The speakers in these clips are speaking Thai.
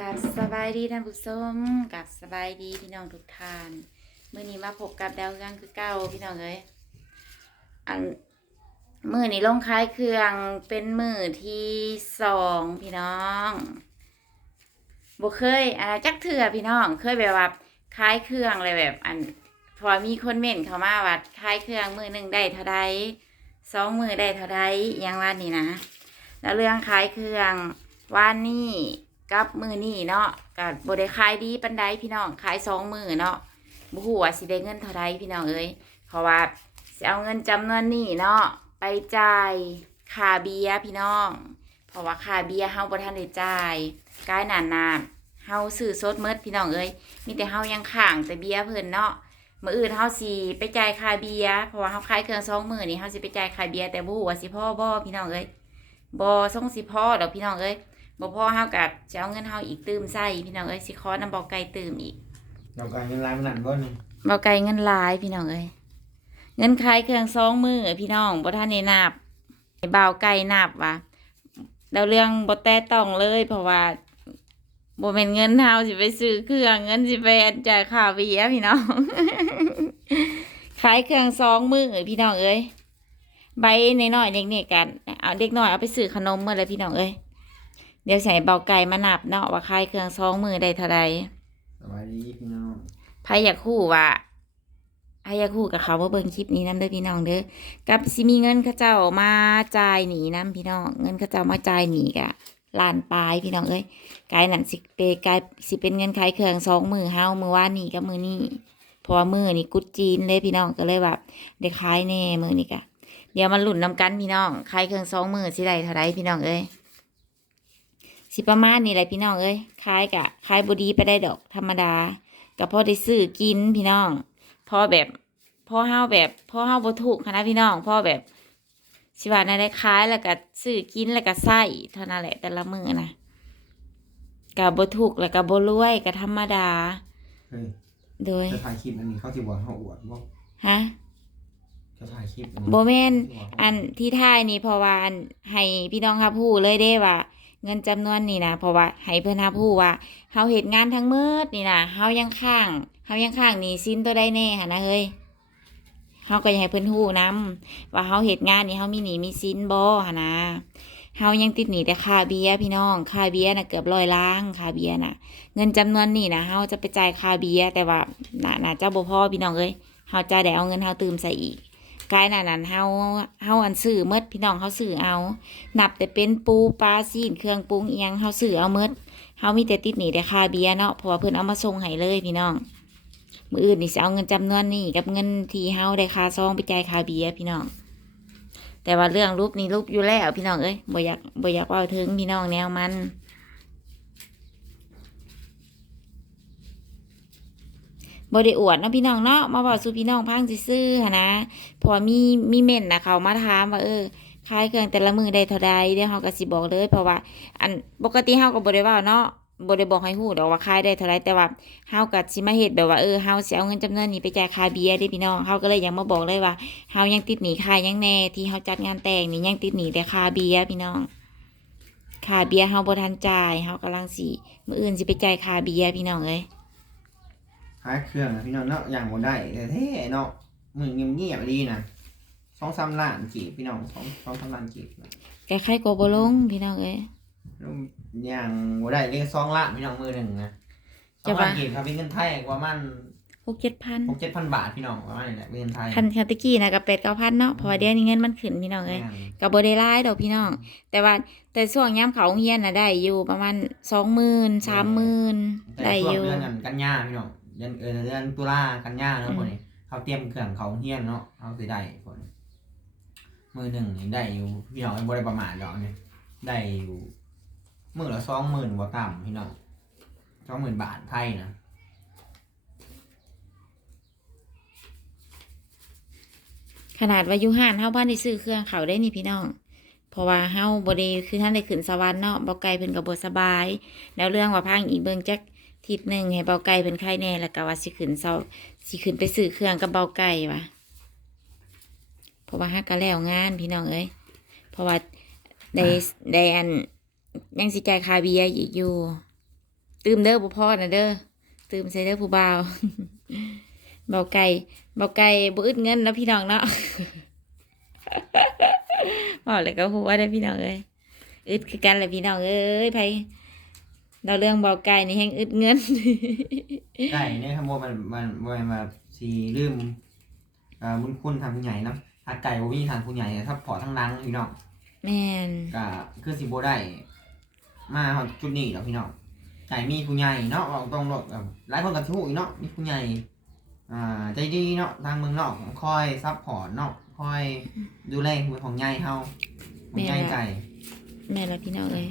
กับสบายดีท่านผู้ชมกับสบายดีพี่น้องทุกท่านเมื่อนี้มาพบกับดาวเรืองคือเก้าพี่น้องเอ้ยอันมือนี้ลงคล้ายเครื่องเป็นมือที่สองพี่น้องบ่เคยอ่าจักเถื่อพี่น้องเคยแบบว่าคล้ายเครื่องเลยแบบ อัน พอมีคนเม่นเข้ามาว่าคล้ายเครื่องมือหนึ่งได้เท่าใดสองมือได้เท่าใดอยังว่านี่นะแล้วเรื่องขายเครื่องว่านี่ กับมือนี่เนาะกับบได้ขายดีปันไดพี่น้องขายสองมือเนาะบุหัวสิได้เงินเท่าไรพี่น้องเอ้ยเพราะว่าสิเอาเงินจำนวนนี่เนาะไปจ่ายคาเบียพี่น้อง เพราะว่าคาเบียเฮาบ่ทันได้จ่ายกายนานนาเฮาซื้อสดเมดพี่น้องเอ้ยมีแต่เฮายังข้างแต่เบียเพิ่นเนาะมืออื่นเฮาสิไปจ่ายคาเบียเพราะว่าเฮาขายเครื่องสองมือนี่เฮาสิไปจ่ายคาเบียแต่บ่ฮู้ว่าสิพ่อบ่พี่น้องเอ้ยบอส่งสิพ่อดอกพี่น้องเอ้ย บ่พ่อเฮากับจะเอาเงินเฮาอีกตื้มใส่พี่น้องเอ้ยสิขอนำเบาไก่ตื้มอีกเราการเงินล้านมันนั่นบ่นี่เบาไก่เงินหลายพี่น้องเอ้ยเงินขายเครื่องซองมือพี่น้องบ่ทันได้นับให้เบาไก่นับว่ะดาวเรื่องบ่แต้ต้องเลยเพราะว่าบ่แม่นเงินเฮาสิไปซื้อเครื่องเงินสิไปจ่ายค่าเบียร์พี่น้อง ขายเครื่องซองมือพี่น้องเอ้ยใบน้อยๆเด็กๆกันเอาเด็กน้อยเอาไปซื้อขนมเมื่อไรพี่น้องเอ้ย เดี๋ยวใส่เบาไก่มานับเนาะว่าขายเครื่องซองมือได้เท่าไรสวัสดีพี่น้องใครอยากคู่ว่าใครอยากคู่กับเขาว่าเบิ่งคลิปนี้นํเด้อพี่น้องเด้อกับสิมีเงินเข้าเจ้ามาจ่ายหนีนํพี่น้อง เงินเข้าเจ้ามาจ่ายหนีกะล้านปลายพี่น้องเอ้ยกายนั่นสิเปกายสิเป็นเงินขายเครื่องสองมือเฮามือว่านนี่กับมือนี่เพราะว่ามือนี่กุดจีนเลยพี่น้องก็เลยแบบได้ขายแน่มือนี่กะเดี๋ยวมันหลุ่นนำกันพี่น้องขายเครื่องสองมือสิได้เท่าไรพี่น้องเอ้ย สิประมาณนี้แหละพี่น้องเอ้ยขายกะขายบดีไปได้ดอกธรรมดากับพ่อได้ซื้อกินพี่น้องพ่อแบบพ่อเฮาแบบพ่อเฮาบ่ถูกหั้นนะพี่น้องพ่อแบบสิว่าน่ะได้ขายแล้วก็ซื้อกินแล้วก็ใส่เท่านั้นแหละแต่ละมือนะกับบ่ถูกแล้วก็บ่รวยก็ธรรมดาเฮ้ยโดยจะถ่ายคลิปอันนี้เขาสิบอกเขาอวดบ่ฮะจะถ่ายคลิปบ่แม่นสิว่าเขาอันที่ท้ายนี่เพราะว่าอันให้พี่น้องรับรู้เลยเด้ว่า เงินจำนวนนี่นะเพราะว่าให้เพิ่อนรับรู้ว่าเฮาเฮ็ดงานทั้งมืดนี่นะเฮายังค้างเฮายังค้างหนี้สินตัวใดแน่หั่นนะเฮ้ยเฮาก็อยากให้เพิ่อนฮู้นํว่าเฮาเฮ็ดงานนี่เฮามีหนี้มีสินบ่หั่นนะเฮายังติดหนี้แต่ค่าเบียร์พี่น้องค่าเบียร์น่ะเกือบร้อยล้านค่าเบียร์น่ะเงินจำนวนนี่นะเฮาจะไปจ่ายค่าเบียร์แต่ว่าน่าน่าจะบ่พอพี่น้องเอ้ยเฮาจะได้เอาเงินเฮาเติมใส่อีก กายหนานั้นเฮาเฮาอันซื้อเมดพี่น้องเฮาซื้อเอา นับแต่เป็นปูปลาซีนเครื่องปรุงเอียงเฮาซื้อเอาเมดเฮามีแต่ติดหนี้แต่ค่าเบียเนาะเพราะว่าเพิ่นเอามาส่งให้เลยพี่น้อง มืออื่นนี่สิเอาเงินจำนวนนี้กับเงินที่เฮาได้ค่าซองไปจ่ายค่าเบียพี่น้อง แต่ว่าเรื่องรูปนี้รูปอยู่แล้วพี่น้องเอ้ยบ่อยากบ่อยากเว้าถึงพี่น้องแนวมัน บ่ได้อวดเนาะพี่น้องเนาะมาบอกสู่พี่น้องพังซื่อๆหนะพอมีมีเม่นนะเขามาถามว่าเออขายเครื่องแต่ละมือได้เท่าใดเดี๋ยวเฮาก็สิบอกเลย เพราะว่า อันปกติเฮาก็บ่ได้เว้าเนาะบ่ได้บอกให้ฮู้ดอกว่าขายได้เท่าไรแต่ว่าเฮาก็สิมาเฮ็ดแบบว่าเออเฮาสิเอาเงินจำนวนนี้ไปจ่ายค่าเบียร์เด้พี่น้องเฮาก็เลยยังมาบอกเลยว่าเฮายังติดหนี้ค่ายังแน่ที่เฮาจัดงานแต่งนี่ยังติดหนี้แต่ค่าเบียร์พี่น้องค่าเบียร์เฮาบ่ทันจ่ายเฮากำลังสิมื้ออื่นสิไปจ่ายค่าเบียร์พี่น้องเอ้ย ขายเครื่องนะพี่น้องเนาะอย่างบ่ได้แต่แท้เนาะมือเงียบๆดีนะสองสามล้านกีบพี่น้องสองสองสามล้านกีบนะแกใครก็บ่ลงพี่น้องเอ้ยแล้วอย่างบ่ได้เรียกสองล้านพี่น้องมือหนึ่งนะสจะองว่าล้านกีบครับเป็นเงินไทยประมาณหกเจ็ดพันหกเจ็ดพันบาทพี่น้องประมาณนี้แหละเป็นเงินไทยคันคันตะกี้นะกับเป็ดเก้าพันเนาะเพราะว่าเดี๋ยวนี้เงินมันขึ้นพี่น้องเอ้ยแม่นกับโบได้หลายดอกพี่น้อง แต่ว่าแต่ช่วงย้ำเขาโรงเฮียนน่ะได้อยู่ประมาณสองหมื่นสามหมื่นแต่ได้ช่วองยู่เดือนนั้นกันยาพี่น้อง เดือนเออเดือนตุลากันยาเนาะอืมคนนี้เขาเตรียมเครื่องเขาเฮียนเนาะเขาสิได้คนมือหนึ่งนี่ได้อยู่พี่น้องบ่ได้ประมาทดอกนี่ได้อยู่มือละสองหมื่นกว่าต่ำพี่น้องสองหมื่นบาทไทยนะขนาดว่าอยู่ห้านเฮาบ้านได้ซื้อเครื่องเขาได้นี่พี่น้อง เพราะว่าเฮาบ่ได้คือท่านได้ขึ้นสวรรค์เนาะเบาไก่เพิ่นก็บ่สบาย แล้วเรื่องว่าพังอีกเบิ่งจัก ทิศหนึงให้เบาไก่เพิ่นไข้แน่แล้วก็ว่าสิขึ้นเซาสิขึ้นไปซื้อเครื่องกับเบาไก่ว่ะเพราะว่าฮักก็แล้วงานพี่น้องเอ้ยเพราะว่าได้ได้อันยังสิจ่ายค่าเบียร์อีกอยู่ตื่มเด้อผู้พ่อนะเด้อตื่มใส่เด้อผู้บ่าวเบาไก่เบาไก่บ่อึดเงินเนาะพี่น้องเนาะบอกเลยก็หัวได้อพี่น้องเอ้ยอึดคือกันแหละพี่น้องเอ้ยไผ เราเรื่องเบาไก่นี่แห้งอึดเงิน ไก่เนี่ยครับโมมันมันมันมาสีลืมอ่าบุญคุณทางผู้ใหญ่นะถ้าไก่บ่มีทางผู้ใหญ่ถ้าพอทั้งนังพี่น้องแม่นก็คือสิบ่ได้ มาฮอดจุดนี้ดอกพี่น้องไก่มีผู้ใหญ่เนาะเราต้องรถแบบหลายคนก็สิฮู้อีกเนาะมีผู้ใหญ่อ่าใจดีเนาะทางเมืองนอกคอยซัพพอร์ตเนาะคอยดูแลหัวของใหญ่เฮาของใหญ่ไก่ แม่นละพี่น้องเอ้ย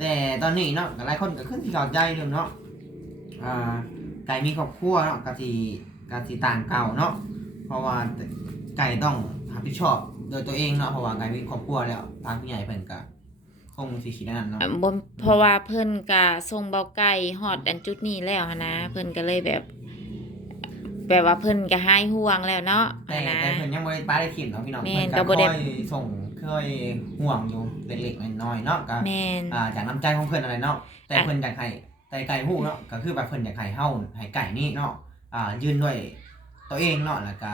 แต่ตอนนี้เนาะหลายคนก็ขึ้นที่เข้าใจเรื่องเนาะอ่าไก่มีครอบครัวเนาะกะสิกะสิต่างเก่าเนาะเพราะว่าไก่ต้องรับผิดชอบโดยตัวเองเนาะเพราะว่าไก่มีครอบครัวแล้วทางผู้ใหญ่เพิ่นก็คงสิคิดนั่นเนาะอะบ่เพราะว่าเพิ่นก็ส่งเบาไก่ฮอดอันจุดนี้แล้วหั้นนะเพิ่นก็เลยแบบแบบว่าเพิ่นก็หายห่วงแล้วเนาะแต่หั้นนะแต่เพิ่นยังบ่ได้ป้าได้ถิ่นเนาะพี่น้องแม่เพิ่นนก็ก็บ่ได้ค่อยส่ง ค่อยห่วงอยู่เล็กๆน้อยๆเนาะก็แม่นอ่าจากน้ำใจของเพิ่นอะไรเนาะแต่เพิ่นอยากให้แต่ไก่ฮู้เนาะก็คือแบบเพิ่นอยากให้เฮาให้ไก่นี่เนาะอ่ายืนด้วยตัวเองเนาะแล้วก็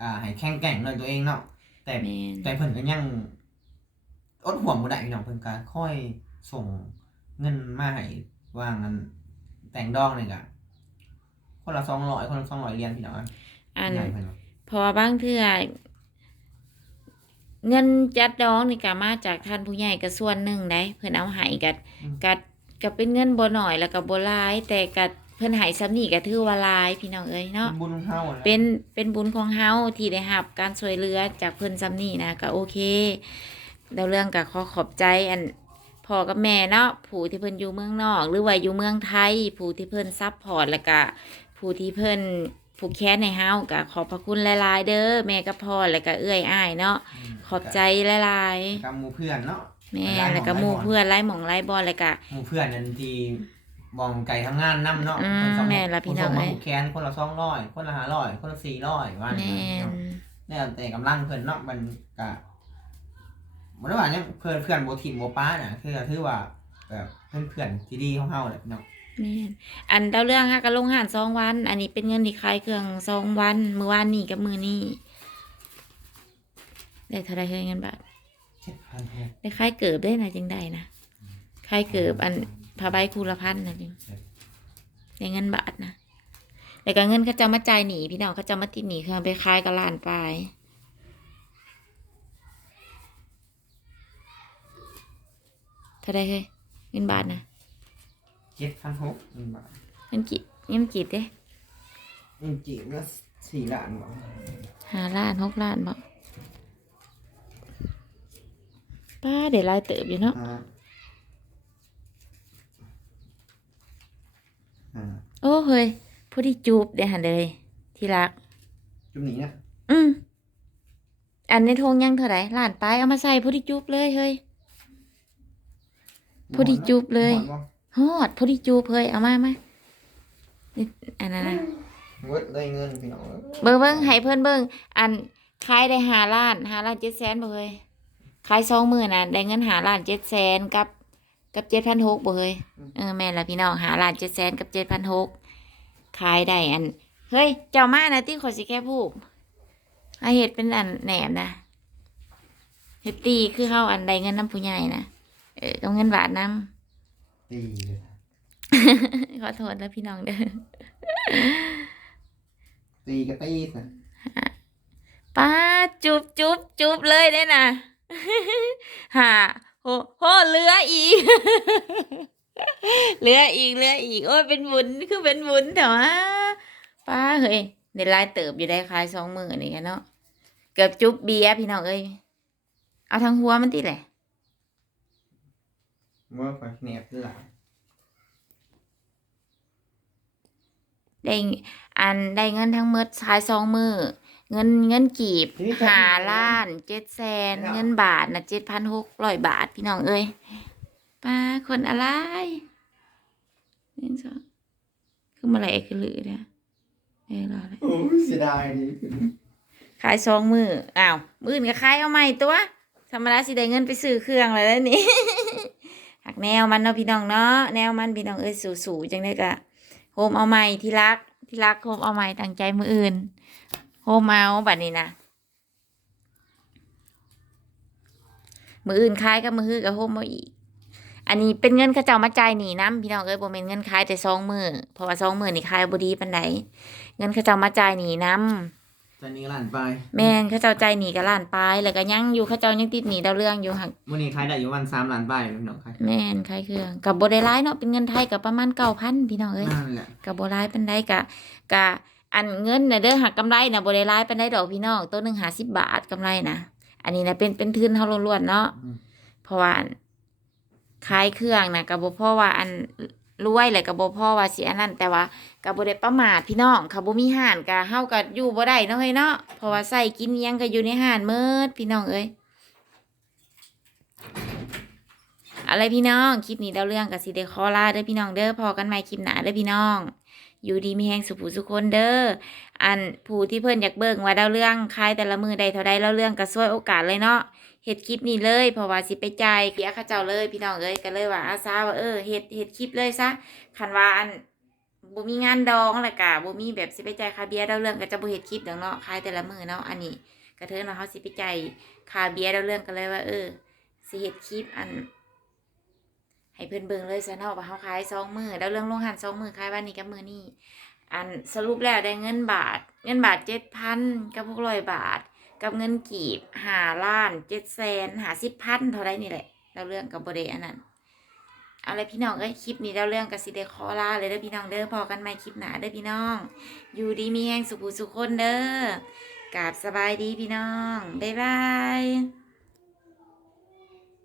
อ่าให้แข็งแกร่งด้วยตัวเองเนาะแต่แม่นแต่เพิ่นก็ยังอดห่วงบ่ได้พี่น้องเพิ่นก็ค่อยส่งเงินมาให้ว่างนั้นแต่งดองนี่ก็คนละ200คนละ200เหรียญพี่น้องอันใหญ่เพิ่นว่าเพราะว่าบางเทื่อ เงินจัดดองนี่ก็มาจากท่านผู้ใหญ่ก็ส่วนหนึ่งได้เพิ่นเอาให้ก็ก็ก็เป็นเงินบ่น้อยแล้วก็บ่หลาย แต่ก็เพิ่นให้ซ้ำนี่ก็ถือว่าหลายพี่น้องเอ้ยเนาะเป็นบุญของเฮาแหละเป็นเป็นบุญของเฮาที่ได้รับการช่วยเหลือจากเพิ่นซ้ำนี่นะก็โอเคแล้วเรื่องก็ขอขอบใจอันพ่อกับแม่เนาะผู้ที่เพิ่นอยู่เมืองนอก หรือว่าอยู่เมืองไทย ผู้ที่เพิ่นซัพพอร์ตแล้วก็ผู้ที่เพิ่น ผูกแค้นในเฮาก็ขอบพระคุณหลาย ๆ เด้อแม่กับพ่อแล้วก็เอื้อยอ้ายเนาะขอบใจหลายกับหมู่เพื่อนเนาะๆแม่แล้วก็หมู่เพื่อนไล่หม่องไล่บอลแล้วก็หมู่เพื่อนนั่นที่มองไก่ทำงานนํเนาะอืมเพิ่นส่งแม่นล่ะพี่น้องเพิ่ส่มาเอ้ยผูกแขนคนละ200คนละ500คนละ400ว่าแม่นี่นแล้วแต่กำลังเพิ่นเนาะมันก็บ่ได้ว่าหยังเพื่อนเพื่อนบ่ทิ่มบ่ป้าน่ะคือถือว่าแบบเพื่อนเพื่อนที่ดีของเฮาแหละพี่น้อง แม่นอันเดาเรื่องฮะก็ลงหารสองวัน อันนี้เป็นเงินที่ขายเครื่องสองวัน มื้อวานนี้กับมื้อนี้ได้เท่าไรเฮ้ยเงินบาท7,000ได้ขายเกิบได้นะจังได้นะขายเกิบอันผ้าใบคูละพันนะจริงได้เงินบาทนะแล้วก็เงินเขาจะมาจ่ายหนีพี่น้องเขาจะมาติดหนีเครื่องไปขายกับล้านปลายเท่าไรเฮ้ยเงินบาทนะ 7,600บาทเงินกี่เงินกี่เด้จริงๆก็4ล้านบ่ห้าล้านหกล้านบ่ป้าเดี๋ยวลายเติบอยู่เนาะอ่าอ่าโอ้เฮ้ยพอดีจูบเดี๋ยวหันเลย ที่รักจุดนี้นะอืมอันในทงยังเท่าไหร่ล้านปลายเอามาใส่พอดีจูบเลยเฮ้ยพอดีจุ๊บเลยหมดบ่ ฮอดพอดีจูบเฮ้ยเอามามานี่อันนั้นนะเวิร์ดได้เงินพี่น้องเบิ่งเบิ่งให้เพิ่นเบิ่งอันขายได้ห้าล้านห้าล้านเจ็ดแสนบ่เฮ้ยขายสองหมื่นน่ะได้เงินห้าล้านเจ็ดแสนกับ กับเจ็ดพันหกบ่เฮ้ยเออแม่นละพี่น้องหาล้านเจ็ดแสนกับเจ็ดพันหกขายได้อัน เฮ้ย เจ้ามานะที่ขอยสิแค่พูดอาเห็ดเป็นอันแหนมนะเฮ็ดตีคือเข้าอันใดเงินน้ำผู้ใหญ่นะเออกับเงินบาทน้ ตีเลยำขอโทษแล้วพี่น้องเด้อตีก็ตีนะป้าจุบจุบจุบเลยได้นะหาโหโหเหลืออีกเหลืออีกเหลืออีก โอ้ยเป็นบุญคือเป็นบุญแต่ว่าป้าเฮ้ยในลายเติบอยู่ได้คลายสองมือนี่กันเนาะเกือบจุบเบียร์พี่น้องเอ้ยเอาทางหัวมันติแหละ เมื่อไปแหนบหลังได้อันได้เงินทั้งหมดคลายสองมือเงินเงินกีบหาล้านเจ็ดแสนเงินบาทนะเจ็ดพันหกร้อยบาทพี่น้องเอ้ยป้าคนอะไรหนึ่งสองคือมาไหลคือหรือเนี่ยเอ้ยรอเลยโอ้ยเสียดายดิขายสองมืออ้าวมืออื่นก็ขายเอาใหม่ตัวธรรมดาสิได้เงินไปซื้อเครื่องอะไรแล้วนี่ หักแนวมันเนาะพี่น้องเนาะแนวมันพี่น้องเอ้ยสู่ๆจังได้กะโฮมเอาใหม่ที่รักที่รักโฮมเอาใหม่ตั้งใจมืออื่นโฮมเอาแบัดนี้นะมืออื่นคล้ายกับมือฮือกับโฮมเอาอีก อันนี้เป็นเงินเขาเจ้ามาจ่ายหนีน้ำพี่น้องเอ้ยบ่แม่นเงินคล้ายแต่สองมือเพราะว่าสองมือนี่คายบดีปานใดเงินเขาเจ้ามาจ่ายหนีน้ำ ตอนนี้ล้านไปแม่นเขาเจ้าจ่ายหนีกับล้านปลายแล้วก็ยังอยู่เขาเจ้ายังติดหนีดาวเรื่องอยู่หักมื่อนี้ขายได้อยู่วันสามล้านไปพี่น้องขายแม่นคายเครื่องกับบ่ได้ร้ายเนาะเป็นเงินไทยกับประมาณ9,000พี่น้องเอ้ย นั่นแหละกับบ่ร้ายปานใดกะกะอันเงินน่ะเด้อหักกำไรน่ะบ่ได้ร้ายปานใดดอกพี่น้องตัวหนึง50บาทกำไรนะอันนี้น่ะเป็นเป็นทุนเฮาล้วนๆเนาะอืมเพราะว่าอันขายเครื่องนะกับบ่พ่อว่าอัน รวยเลยกับบ่พ่อว่าสิอันนั้นแต่ว่ากับบ่ได้ประมาทพี่น้องค่ะบ่มีห้านกะเฮาก็อยู่บ่ได้เนาะเฮ้ยเนาะเพราะว่าใส่กินยังก็อยู่ในห้านเมิดพี่น้องเอ้ยอะไรพี่น้องคลิปนี้เดาเรื่องกับสิได้ขอลาเด้อพี่น้องเด้อพอกันใหม่คลิปหน้าเด้อพี่น้อง อยู่ดีมีแฮงสุภูสุขคนเด้ออันผู้ที่เพิ่นอยากเบิ่งว่าเดาเรื่องขายแต่ละมือใดเท่าใดเล่าเรื่องก็ช่วยโอกาสเลยเนาะ เฮ็ดคลิปนี้เลยเพราะว่าสิไปจ่ายเสียค่าเจ้าเลยพี่น้องเอ้ยก็เลยว่าอาซาว่าเออเฮ็ดเฮ็ดคลิปเลยซะคันว่าอันบ่มีงานดองล้วก็บ่มีแบบสิไปจ่ายค่าเบียร์ดาวเรื่องก็จะบ่เฮ็ดคลิปดอกเนาะขายแต่ละมื้อเนาะอันนี้ก็เทินว่าเฮาสิไปจ่ายค่าเบียร์ดาวเรื่องก็เลยว่า เออสิเฮ็ดคลิปอันให้เพิ่นเบิ่งเลยซะเนาะว่าเฮาขายสองมื้อดาวเรื่องลงหันสองมือขายวันนี้กับมือนี้อันสรุปแล้วได้เงินบาท เงินบาท7,000กับ600บาท กับเงินกีบหาล้านเจ็ดแสนหาสิบพันเท่าไรนี่แหละเราเรื่องกับบเดอันนั้นเอาเลยพี่น้องเอ้คลิปนี้เราเรื่องกับสิเดคอลาเลยเด้อพี่น้องเด้อพอกันไหมคลิปหนาเด้อพี่น้อง อยู่ดีมีแห้งสุขุสุขคนเด้อกราบสบายดีพี่น้อง บ๊ายบาย